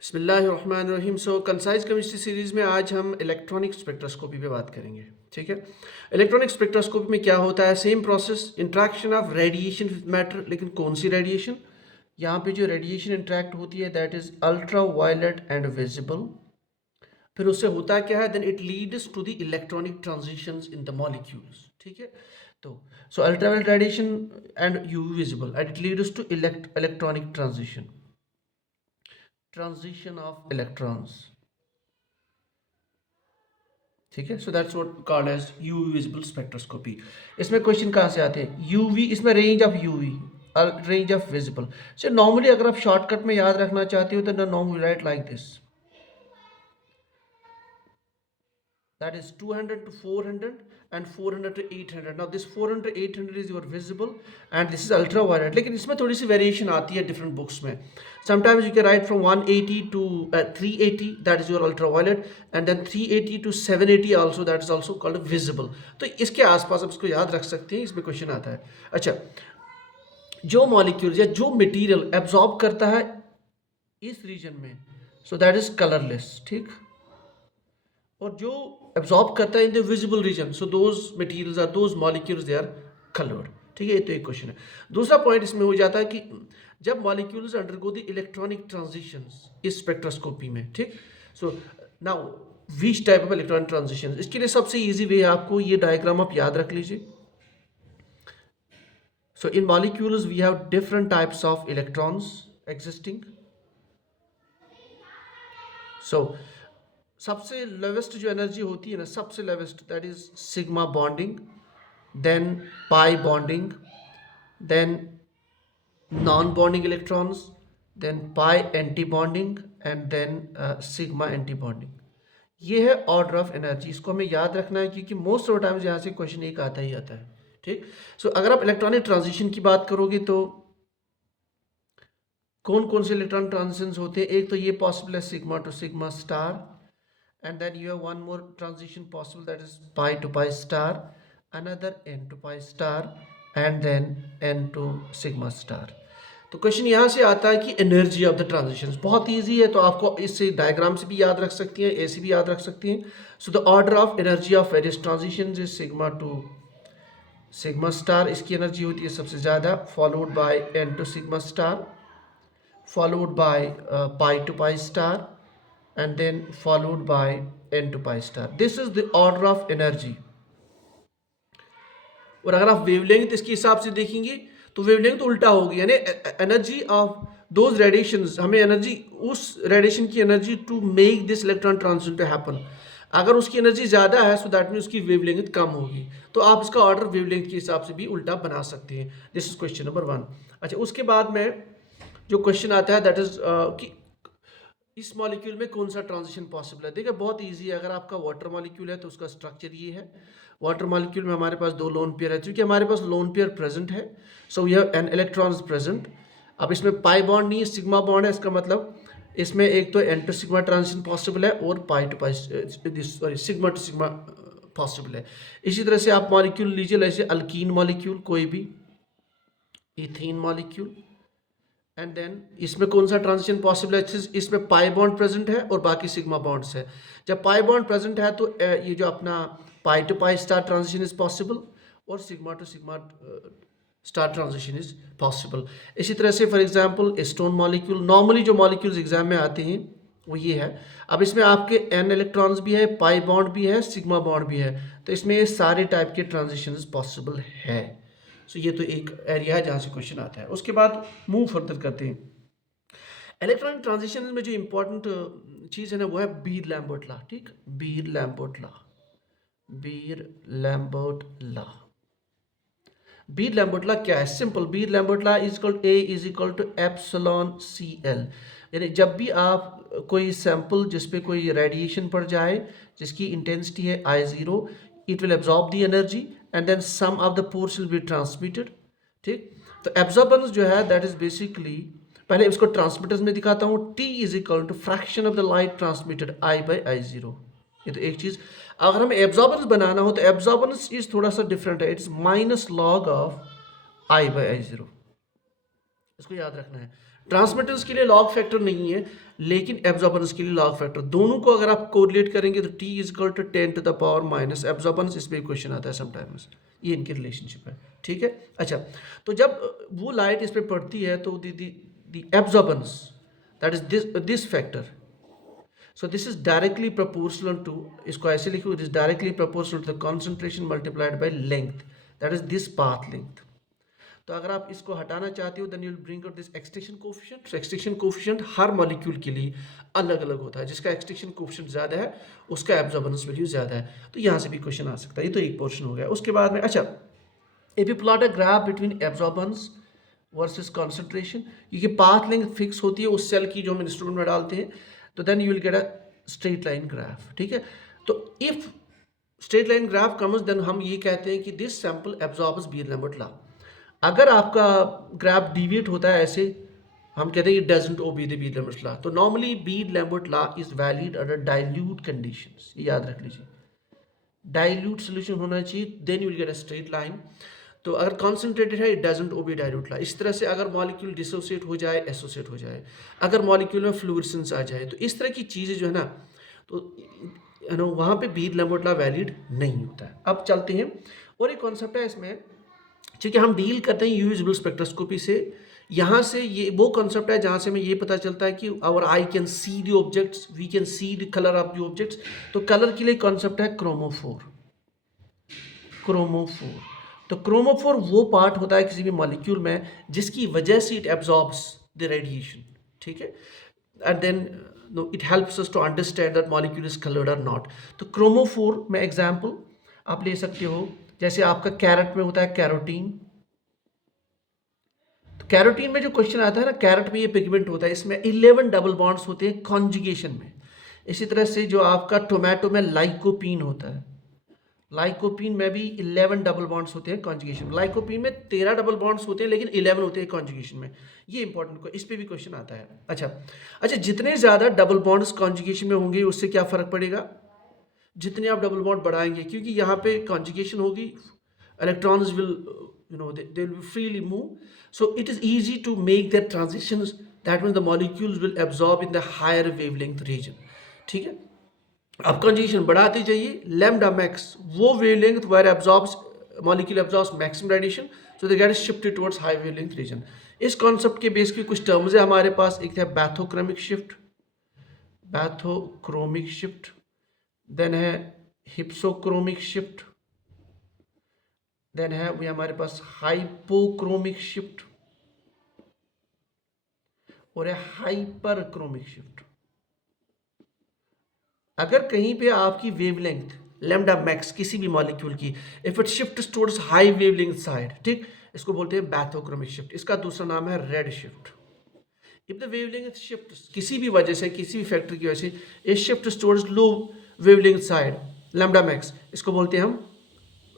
बिस्मिल्लाहिर्रहमानिर्रहीम। सो concise chemistry series में आज हम इलेक्ट्रॉनिक स्पेक्ट्रोस्कोपी पे बात करेंगे। ठीक है, इलेक्ट्रॉनिक स्पेक्ट्रोस्कोपी में क्या होता है? Same process, interaction of radiation with matter. लेकिन कौन सी रेडिएशन? यहाँ पे जो रेडिएशन इंट्रैक्ट होती है that is ultra violet and visible. फिर उससे होता क्या है? Then it leads to the electronic transitions in the molecules. ठीक है, तो so ultraviolet radiation and UV visible and it leads to electronic transition of electrons. ठीक है, so that's what called as UV visible spectroscopy. इसमें question कहाँ से आते हैं? यूवी, इसमें range of UV, range of visible. So normally अगर आप शॉर्टकट में याद रखना चाहते हो तो normally right like this, that is 200 to 400 and 400 to 800. Now this 400 800 is your visible and this is ultraviolet. लेकिन इसमें थोड़ी सी वेरिएशन आती है डिफरेंट बुक्स में. Sometimes you can write from 180 to 380, that is your ultraviolet, and then 380 to 780 also, that is also called visible. तो इसके आसपास आप इसको याद रख सकते हैं, इसमें क्वेश्चन आता है. अच्छा, जो मॉलिक्यूल या जो मटेरियल एब्जॉर्ब करता है इस रीजन में, सो दैट इज कलरलेस. ठीक, और जो एब्जॉर्ब करता है in the visible region, so those materials are, those molecules they are coloured. ठीक है, ये तो एक क्वेश्चन है. दूसरा पॉइंट इसमें हो जाता है कि जब molecules undergo the electronic transitions इस स्पेक्ट्रोस्कोपी में. ठीक, so now which type of electronic transition? इसके लिए सबसे इजी वे है, आपको ये डायग्राम आप याद रख लीजिए. So in molecules we have different types of electrons existing. So सबसे लेवेस्ट जो एनर्जी होती है ना, सबसे lowest, that is sigma bonding, then pi bonding, then non bonding electrons, then pi anti bonding and then sigma anti bonding. ये है order of energy. इसको हमें याद रखना है क्योंकि मोस्ट ऑफ टाइम्स यहाँ से क्वेश्चन एक आता ही आता है. ठीक, सो अगर आप इलेक्ट्रॉनिक ट्रांजिशन की बात करोगे तो कौन कौन से इलेक्ट्रॉनिक ट्रांजिशंस होते हैं? एक तो ये पॉसिबल है sigma to sigma star, and then you have one more transition possible, that is pi to pi star, another n to pi star, and then n to sigma star. तो question यहाँ से आता है कि energy of the transitions. बहुत easy है, तो आपको इससे डायग्राम से भी याद रख सकती हैं, ऐसे भी याद रख सकती हैं. So the order of energy of various transitions is sigma to sigma star. इसकी एनर्जी होती है सबसे ज़्यादा, followed by n to sigma star, followed by pi to pi star, and then followed by n to pi star. This is the order of energy. और अगर आप wavelength इसके हिसाब से देखेंगे तो वेवलेंथ तो उल्टा होगी, यानी एनर्जी ऑफ दोज रेडिएशंस, हमें एनर्जी, उस रेडिएशन की energy to make this electron transition to happen, अगर उसकी एनर्जी ज़्यादा है सो दैट मीन उसकी वेवलेंथ कम होगी. तो आप इसका ऑर्डर वेवलेंथ के हिसाब से भी उल्टा बना सकते हैं. This is question number 1. अच्छा, उसके बाद में जो क्वेश्चन आता है दैट इज कि इस मॉलिक्यूल में कौन सा ट्रांजिशन पॉसिबल है? देखिए बहुत इजी है. अगर आपका वाटर मॉलिक्यूल है तो उसका स्ट्रक्चर ये है. वाटर मॉलिक्यूल में हमारे पास 2 लोन पेयर है, क्योंकि हमारे पास लोन पेयर प्रेजेंट है, so we have an electrons present. अब इसमें पाई बॉन्ड नहीं है, सिग्मा बॉन्ड है. इसका मतलब इसमें एक तो n to sigma transition possible है और pi to pi, sorry, sigma to sigma possible है. इसी तरह से आप मॉलिक्यूल लीजिए, जैसे अल्कीन मॉलिक्यूल, कोई भी इथीन मॉलिक्यूल, एंड देन इसमें कौन सा ट्रांजिशन पॉसिबल है? इसमें पाई बॉन्ड प्रेजेंट है और बाकी सिग्मा बॉन्ड्स है. जब पाई बॉन्ड प्रेजेंट है तो ये जो अपना pi to pi star transition is possible और sigma to sigma star transition is possible. इसी तरह से for example stone molecule, normally जो मॉलिक्यूल्स एग्जाम में आते हैं वो ये है. अब इसमें आपके एन इलेक्ट्रॉन्स भी है, पाई बॉन्ड भी है, सिग्मा बॉन्ड भी है, तो इसमें ये सारे टाइप के ट्रांजिशन पॉसिबल है. सो ये तो एक एरिया है जहाँ से क्वेश्चन आता है. उसके बाद मूव फर्दर करते हैं. इलेक्ट्रॉनिक ट्रांजिशन में जो इंपॉर्टेंट चीज़ है ना वो है बीर लैम्बर्ट लॉ. ठीक, Beer Lambert law, Beer Lambert law. Beer Lambert law क्या है? Simple, Beer Lambert law is equal A is equal to epsilon C L. यानी जब भी आप कोई सैंपल जिस पे कोई रेडिएशन पड़ जाए जिसकी इंटेंसिटी है I0, it will absorb the energy and then some of the portion will be transmitted. ठीक, तो एब्जॉर्बेंस जो है दैट इज बेसिकली, पहले इसको ट्रांसमिटर्स में दिखाता हूँ. T is equal to fraction of the light transmitted I by I0. ये तो एक चीज़. अगर हमें एब्जॉर्बेंस बनाना हो तो एब्जॉर्बेंस इज थोड़ा सा डिफरेंट है, it's minus log of I by I0. इसको याद रखना है. ट्रांसमिटर्स के लिए लॉग फैक्टर नहीं है, लेकिन एब्जॉर्बेंस के लिए लॉग फैक्टर, दोनों को अगर आप कोरिलेट करेंगे तो T is equal to 10 to the power minus absorbance, इस पर क्वेश्चन आता है समटाइम्स, ये इनकी रिलेशनशिप है, ठीक है। अच्छा, तो जब वो लाइट इस पर पड़ती है तो the absorbance that is this factor, so this is directly proportional to, इसको ऐसे लिखो, it is directly proportional to the concentration multiplied by length, that is this path length. तो अगर आप इसको हटाना चाहते हो then you will bring out this extinction coefficient. So extinction coefficient हर मॉलिक्यूल के लिए अलग अलग होता है, जिसका एक्सटिंक्शन कोफिशिएंट ज़्यादा है उसका एब्जॉर्बेंस वैल्यू ज़्यादा है। तो यहाँ से भी क्वेश्चन आ सकता है, ये तो एक पोर्शन हो गया। उसके बाद में अच्छा, if you plot a graph between absorbance versus concentration, क्योंकि पाथ लेंथ फिक्स होती है उस सेल की जो हम इंस्ट्रूमेंट में डालते हैं, तो then you will get a straight line graph, ठीक है। तो if straight line graph comes then हम ये कहते हैं कि this sample absorbs Beer Lambert law. अगर आपका ग्राफ डिविएट होता है ऐसे, हम कहते हैं doesn't obey the Beer Lambert law. तो normally Beer Lambert law is valid under dilute conditions, ये याद रख लीजिए, डाइल्यूट सोल्यूशन होना चाहिए, then you will get a straight line. तो अगर कॉन्सेंट्रेटेड है it doesn't obey dilute law. इस तरह से अगर मॉलिक्यूल डिसोसिएट हो जाए, एसोसिएट हो जाए, अगर मॉलिक्यूल में फ्लूरेसेंस आ जाए, तो इस तरह की चीज़ें जो है ना, तो यू नो वहाँ पे बीयर-लैम्बर्ट लॉ वैलिड नहीं होता है। अब चलते हैं, और एक कॉन्सेप्ट है इसमें, ठीक है, हम डील करते हैं यूविजिबल स्पेक्ट्रोस्कोपी से। यहाँ से ये वो कॉन्सेप्ट है जहाँ से हमें ये पता चलता है कि our eye can see the objects, we can see the colour of the objects. तो कलर के लिए कॉन्सेप्ट है क्रोमोफोर, क्रोमोफोर। तो क्रोमोफोर वो पार्ट होता है किसी भी मॉलिक्यूल में जिसकी वजह से इट एब्जॉर्ब्स द रेडिएशन, ठीक है, and then it helps us to understand that molecule is coloured और नॉट। तो क्रोमोफोर में एग्जांपल आप ले सकते हो, जैसे आपका कैरेट में होता है कैरोटीन। तो कैरोटीन में जो क्वेश्चन आता है ना, कैरेट में ये पिगमेंट होता है, इसमें 11 डबल बॉन्ड्स होते हैं कॉन्जुगेशन में। इसी तरह से जो आपका टोमेटो में लाइकोपीन होता है, लाइकोपीन में भी 11 डबल बॉन्ड्स होते हैं कॉन्जुगेशन। लाइकोपीन में 13 डबल बॉन्ड्स होते हैं लेकिन 11 होते हैं कॉन्जुगेशन में। ये इंपॉर्टेंट, इस पे भी क्वेश्चन आता है। अच्छा, जितने ज़्यादा डबल बॉन्ड्स कॉन्जुगेशन में होंगे उससे क्या फ़र्क पड़ेगा, जितने आप डबल बॉन्ड बढ़ाएंगे, क्योंकि यहाँ पे कॉन्जुगेशन होगी, electrons will they will freely move, so it is easy to make that transitions, that means the molecules will absorb in the higher wavelength region, ठीक है। अब कंजुगेशन बढ़ाते जाइए, लैम्डा मैक्स वो wavelength where absorbs molecule absorbs maximum radiation, so they get shifted towards high wavelength region. इस concept के base पे कुछ टर्म्स है हमारे पास, एक है bathochromic shift, bathochromic shift, then है हिप्सोक्रोमिक शिफ्ट, देन है वो हमारे पास हाइपोक्रोमिक शिफ्ट, और है हाइपरक्रोमिक शिफ्ट। अगर कहीं पे आपकी वेवलेंथ लैम्डा मैक्स किसी भी मॉलिक्यूल की, if it shift towards high wavelength side, ठीक, इसको बोलते हैं बैथोक्रोमिक शिफ्ट। इसका दूसरा नाम है red shift. If the wavelength shift किसी भी वजह से, किसी भी फैक्टर की वजह से, it shift towards low wavelength side lambda max, इसको बोलते हैं हम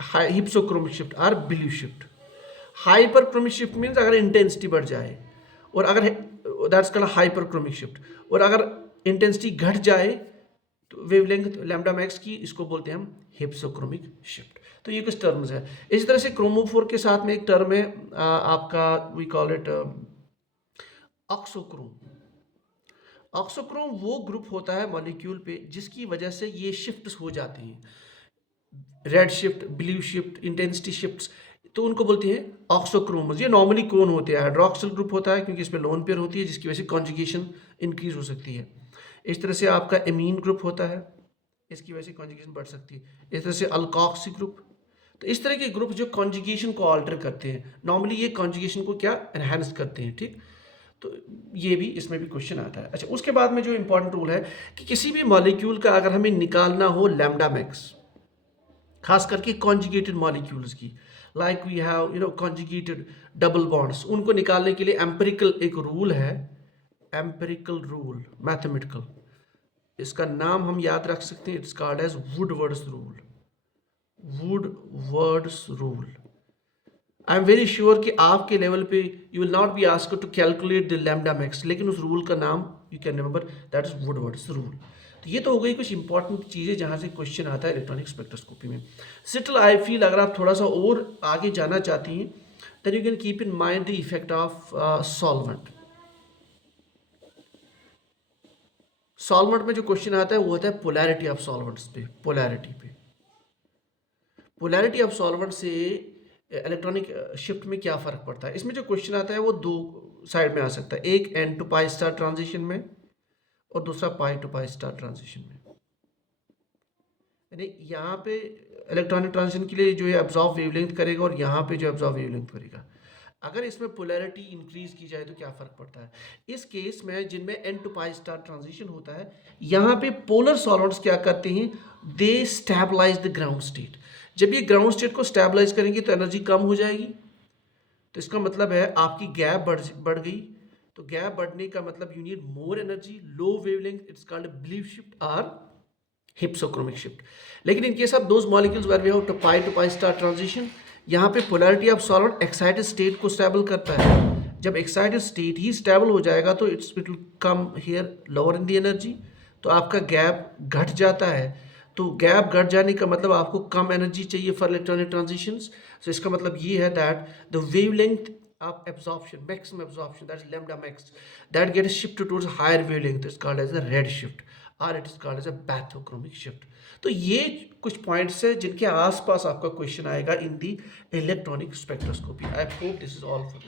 हिप्सोक्रोमिक शिफ्ट और blue shift. Hyperchromic shift means अगर इंटेंसिटी बढ़ जाए, और अगर दैट्स कॉल्ड हाइपरक्रोमिक शिफ्ट, और अगर इंटेंसिटी घट जाए तो वेवलेंथ लैम्डा मैक्स की, इसको बोलते हैं हम हिप्सोक्रोमिक शिफ्ट। तो ये कुछ टर्म्स है। इसी तरह से क्रोमोफोर के साथ में एक टर्म है आपका, we call it auxochrome. Auxochrome वो ग्रुप होता है मॉलिक्यूल पे जिसकी वजह से ये शिफ्ट्स हो जाते हैं, red shift, blue shift, intensity shifts, तो उनको बोलते हैं ऑक्सोक्रोमस। ये नॉर्मली कौन होते हैं, हाइड्रोक्सिल ग्रुप होता है क्योंकि इसमें लोन पेयर होती है जिसकी वजह से कॉन्जुगेशन इंक्रीज हो सकती है। इस तरह से आपका एमीन ग्रुप होता है, इसकी वजह से कॉन्जुगेशन बढ़ सकती है। इस तरह से अल्कोक्सी ग्रुप। तो इस तरह के ग्रुप जो कॉन्जुगेशन को ऑल्टर करते हैं, नॉर्मली ये कॉन्जुगेशन को क्या एनहांस करते हैं, ठीक। तो ये भी इसमें भी क्वेश्चन आता है। अच्छा, उसके बाद में जो इंपॉर्टेंट रूल है कि किसी भी मॉलिक्यूल का अगर हमें निकालना हो लैम्डा मैक्स, खास करके कॉन्जुगेटेड मॉलिक्यूल्स की, like we have conjugated double bonds, उनको निकालने के लिए एम्पिरिकल एक रूल है, एम्पिरिकल रूल मैथमेटिकल, इसका नाम हम याद रख सकते हैं, it's called as Woodward's rule. Woodward's rule, I am very sure कि आपके लेवल पे you will not be asked to calculate the lambda max, लेकिन उस रूल का नाम you can remember, that is Woodward's rule. तो ये तो हो गई कुछ इंपॉर्टेंट चीज़ें जहाँ से क्वेश्चन आता है इलेक्ट्रॉनिक स्पेक्ट्रोस्कोपी में। स्टिल आई फील अगर आप थोड़ा सा और आगे जाना चाहती हैं, then you can keep in mind the effect of solvent. Solvent में जो क्वेश्चन आता है वो होता है पोलैरिटी ऑफ सॉल्वेंट्स पे, पोलैरिटी ऑफ सॉल्वेंट से इलेक्ट्रॉनिक शिफ्ट में क्या फ़र्क पड़ता है। इसमें जो क्वेश्चन आता है वो दो साइड में आ सकता है, एक n to pi star transition में और दूसरा pi to pi star transition में। यानी यहाँ पे इलेक्ट्रॉनिक ट्रांजिशन के लिए जो ये एब्जॉर्ब वेवलेंथ करेगा और यहाँ पे जो एब्जॉर्ब वेवलेंथ करेगा, अगर इसमें पोलैरिटी इंक्रीज की जाए तो क्या फ़र्क पड़ता है। इस केस में जिनमें n to pi star transition होता है, यहाँ पे पोलर सॉल्वेंट्स क्या करते हैं, they stabilise the ground state. जब ये ग्राउंड स्टेट को स्टेबलाइज करेंगे तो एनर्जी कम हो जाएगी, तो इसका मतलब है आपकी गैप बढ़ गई। तो गैप बढ़ने का मतलब you need more energy, low wavelength, it's called blue shift और hypsochromic shift। लेकिन in case of those molecules where we have to pi star transition, यहाँ पे polarity of solvent excited state को स्टेबल करता है। जब एक्साइटेड स्टेट ही stable हो जाएगा तो it will come here lower in the energy, तो आपका गैप घट जाता है। तो गैप घट जाने का मतलब आपको कम एनर्जी चाहिए फॉर इलेक्ट्रॉनिक ट्रांजिशंस। तो इसका मतलब ये है that the wavelength of absorption, maximum absorption, that is lambda max, that gets shifted towards higher wavelength, is called as a red shift or it is called as a bathochromic shift। तो ये कुछ points है जिनके आसपास आपका question आएगा in the electronic spectroscopy. I hope this is all for